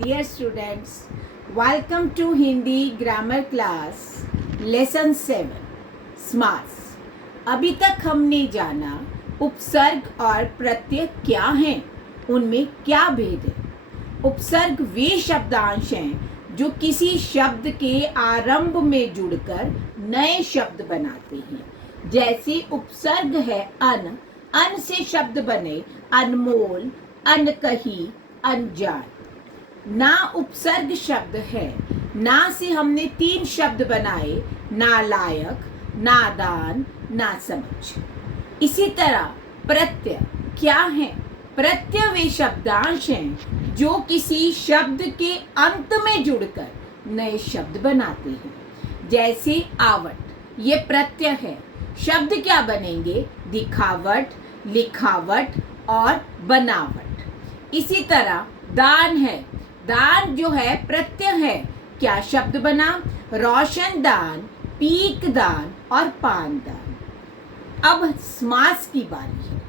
Dear students, welcome to Hindi grammar class lesson 7 समास। अभी तक हमने जाना उपसर्ग और प्रत्यय क्या हैं, उनमें क्या भेद है। उपसर्ग वे शब्दांश हैं जो किसी शब्द के आरंभ में जुड़कर नए शब्द बनाते हैं। जैसे उपसर्ग है अन, अन से शब्द बने अनमोल, अनकही, अनजान। ना उपसर्ग शब्द है, ना से हमने 3 शब्द बनाए, नालायक, नादान, नासमझ। इसी तरह प्रत्यय क्या है? प्रत्यय वे शब्दांश हैं जो किसी शब्द के अंत में जुड़कर नए शब्द बनाते हैं। जैसे आवट, ये प्रत्यय है। शब्द क्या बनेंगे? दिखावट, लिखावट और बनावट। इसी तरह दान है, दान जो है प्रत्यय है। क्या शब्द बना? रोशन दान, पीक दान और पान दान। अब समास की बारी है।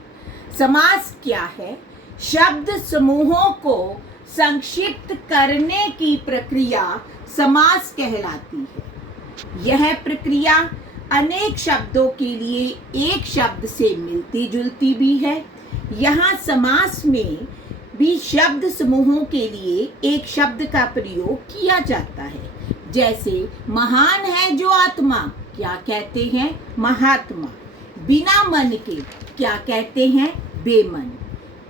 समास क्या है? शब्द समूहों को संक्षिप्त करने की प्रक्रिया समास कहलाती है। यह प्रक्रिया अनेक शब्दों के लिए एक शब्द से मिलती जुलती भी है। यहाँ समास में भी शब्द समूहों के लिए एक शब्द का प्रयोग किया जाता है। जैसे महान है जो आत्मा, क्या कहते हैं? महात्मा। बिना मन के क्या कहते हैं? बेमन।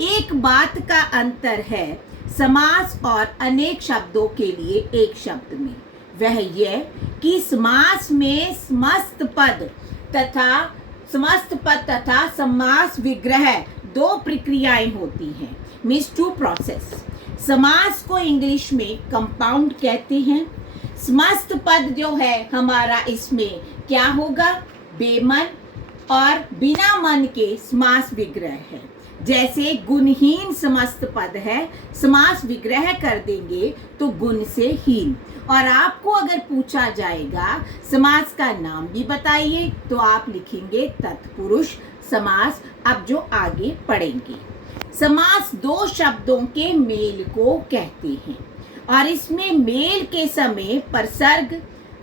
एक बात का अंतर है समास और अनेक शब्दों के लिए एक शब्द में, वह यह कि समास में समस्त पद तथा समास विग्रह 2 प्रक्रियाएं होती हैं, मीन्स 2 प्रोसेस। समास को इंग्लिश में कंपाउंड कहते हैं। समस्त पद जो है हमारा, इसमें क्या होगा? बेमन और बिना मन के समास विग्रह है। जैसे गुणहीन समस्त पद है, समास विग्रह कर देंगे तो गुण से हीन। और आपको अगर पूछा जाएगा समास का नाम भी बताइए, तो आप लिखेंगे तत्पुरुष समास। अब जो आगे पढ़ेंगे, समास 2 शब्दों के मेल को कहते हैं और इसमें मेल के समय प्रसर्ग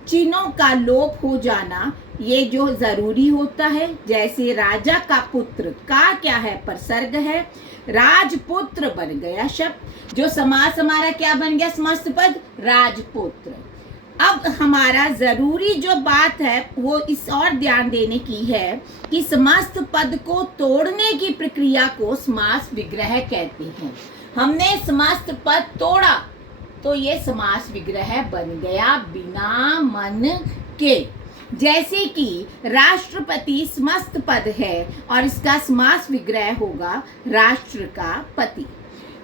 चिन्हों का लोप हो जाना ये जो जरूरी होता है। जैसे राजा का पुत्र का क्या है? प्रसर्ग है। राजपुत्र बन गया शब्द। जो समास हमारा क्या बन गया? समस्त पद राजपुत्र। अब हमारा जरूरी जो बात है वो इस और ध्यान देने की है कि समस्त पद को तोड़ने की प्रक्रिया को समास विग्रह कहते हैं। हमने समस्त पद तोड़ा तो ये समास विग्रह बन गया बिना मन के। जैसे कि राष्ट्रपति समस्त पद है और इसका समास विग्रह होगा राष्ट्र का पति।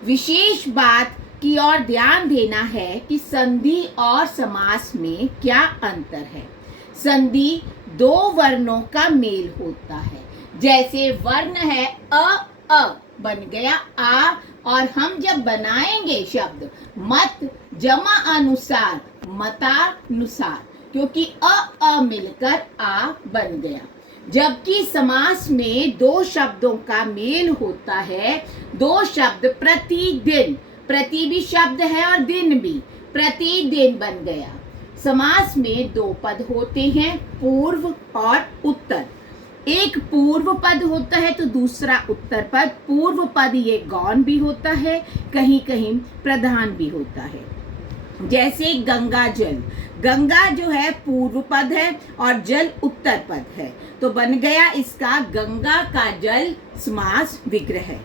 विशेष बात की ओर ध्यान देना है कि संधि और समास में क्या अंतर है। संधि 2 वर्णों का मेल होता है। जैसे वर्ण है अ बन गया आ, और हम जब बनाएंगे शब्द मत जमा अनुसार मतानुसार, क्योंकि अ मिलकर आ बन गया। जबकि समास में 2 शब्दों का मेल होता है। 2 शब्द प्रतिदिन, प्रति भी शब्द है और दिन भी, प्रतिदिन बन गया। समास में 2 पद होते हैं, पूर्व और उत्तर। एक पूर्व पद होता है तो दूसरा उत्तर पद। पूर्व पद ये गौण भी होता है, कहीं कहीं प्रधान भी होता है। जैसे गंगा जल, गंगा जो है पूर्व पद है और जल उत्तर पद है, तो बन गया इसका गंगा का जल समास विग्रह।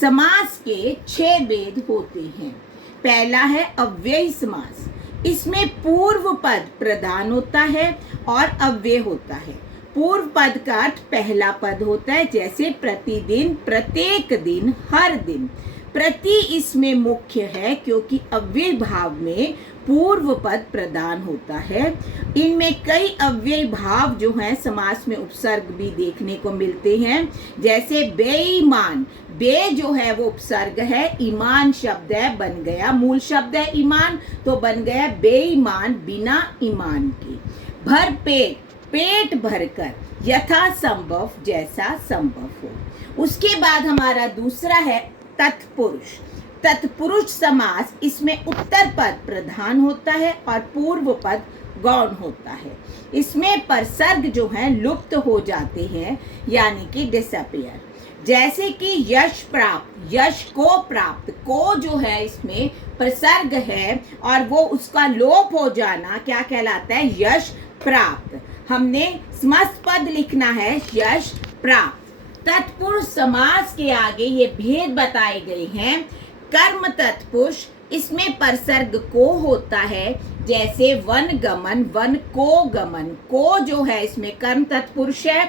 समास के 6 भेद होते हैं। पहला है अव्ययी समास। इसमें पूर्व पद प्रधान होता है और अव्यय होता है। पूर्व पद का अर्थ पहला पद होता है, जैसे प्रतिदिन, प्रत्येक दिन, हर दिन। प्रति इसमें मुख्य है क्योंकि अव्यय भाव में पूर्व पद प्रधान होता है। इनमें कई अव्यय भाव जो हैं समास में उपसर्ग भी देखने को मिलते हैं। जैसे बेईमान, बे जो है वो उपसर्ग है, ईमान शब्द है, बन गया मूल शब्द है ईमान, तो बन गया बेईमान बिना ईमान के। भर पेट, पेट भरकर, यथा संभव, जैसा संभव हो। उसके बाद हमारा दूसरा है तत्पुरुष। तत्पुरुष समास, इसमें उत्तर पद प्रधान होता है और पूर्व पद गौण होता है। इसमें परसर्ग जो है लुप्त हो जाते हैं, यानी कि डिसअपियर। जैसे कि यश प्राप्त, यश को प्राप्त, को जो है इसमें प्रसर्ग है और वो उसका लोप हो जाना क्या कहलाता है? यश प्राप्त। हमने समस्त पद लिखना है यश प्राप्त। तत्पुरुष समास के आगे ये भेद बताए गए हैं। कर्म तत्पुरुष, इसमें परसर्ग को होता है, जैसे वन गमन, वन को गमन, को जो है इसमें कर्म तत्पुरुष है।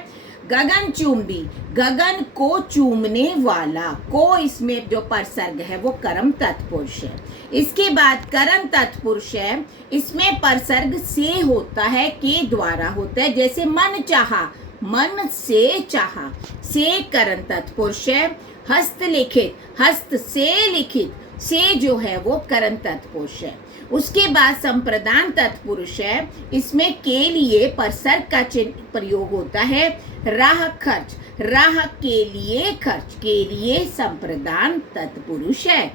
गगन चुंबी, गगन को चूमने वाला, को इसमें जो परसर्ग है वो कर्म तत्पुरुष है। इसके बाद कर्म तत्पुरुष है, इसमें परसर्ग से होता है, के द्वारा होता है, जैसे मन चाहा, मन से चाहा, से कर्म तत्पुरुष है। हस्तलिखित, हस्त से लिखित, से जो है वो कर्म तत्पुरुष है। उसके बाद संप्रदान तत्पुरुष है, इसमें के लिए परसर्ग का चिन्ह प्रयोग होता है। राह खर्च, राह के लिए खर्च, के लिए संप्रदान तत्पुरुष है।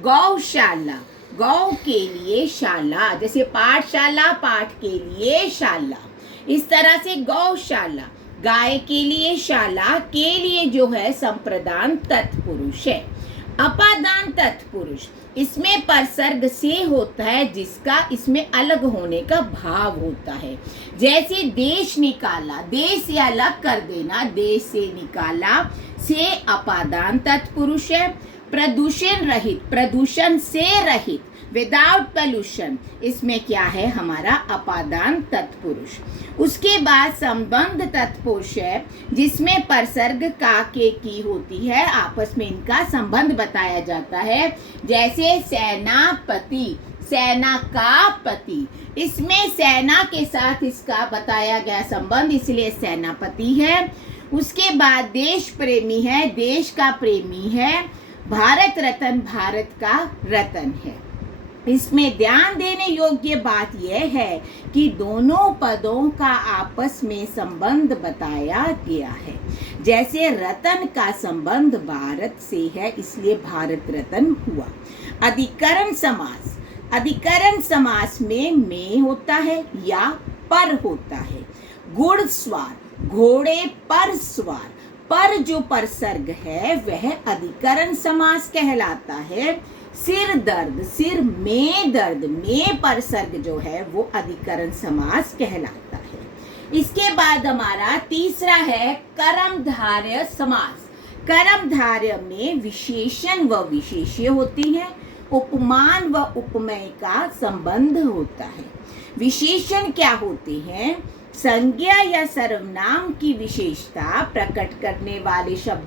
गौशाला, गौ के लिए शाला, जैसे पाठशाला, पाठ के लिए शाला, इस तरह से गौशाला। गाय के लिए शाला, के लिए जो है संप्रदान तत्पुरुष है। अपादान तत्पुरुष, इसमें परसर्ग से होता है, जिसका इसमें अलग होने का भाव होता है। जैसे देश निकाला, देश से अलग कर देना, देश से निकाला, से अपादान तत्पुरुष है। प्रदूषण रहित, प्रदूषण से रहित, विदाउट पोल्यूशन, इसमें क्या है? हमारा अपादान तत्पुरुष। उसके बाद संबंध तत्पुरुष है, जिसमें परसर्ग का के की होती है, आपस में इनका संबंध बताया जाता है। जैसे सेनापति, सेना का पति, इसमें सेना के साथ इसका बताया गया संबंध, इसलिए सेनापति है। उसके बाद देश प्रेमी है, देश का प्रेमी है। भारत रत्न, भारत का रत्न है। इसमें ध्यान देने योग्य बात यह है कि दोनों पदों का आपस में संबंध बताया गया है। जैसे रतन का संबंध भारत से है, इसलिए भारत रत्न हुआ। अधिकरण समास, अधिकरण समास में होता है या पर होता है। घुड़सवार, घोड़े पर सवार, पर जो परसर्ग है वह अधिकरण समास कहलाता है। सिर दर्द, सिर में दर्द, में परसर्ग जो है वो अधिकरण समास कहलाता है। इसके बाद हमारा तीसरा है कर्मधारय समास। कर्मधारय में विशेषण व विशेष्य होती है, उपमान व उपमेय का संबंध होता है। विशेषण क्या होते हैं? संज्ञा या सर्वनाम की विशेषता प्रकट करने वाले शब्द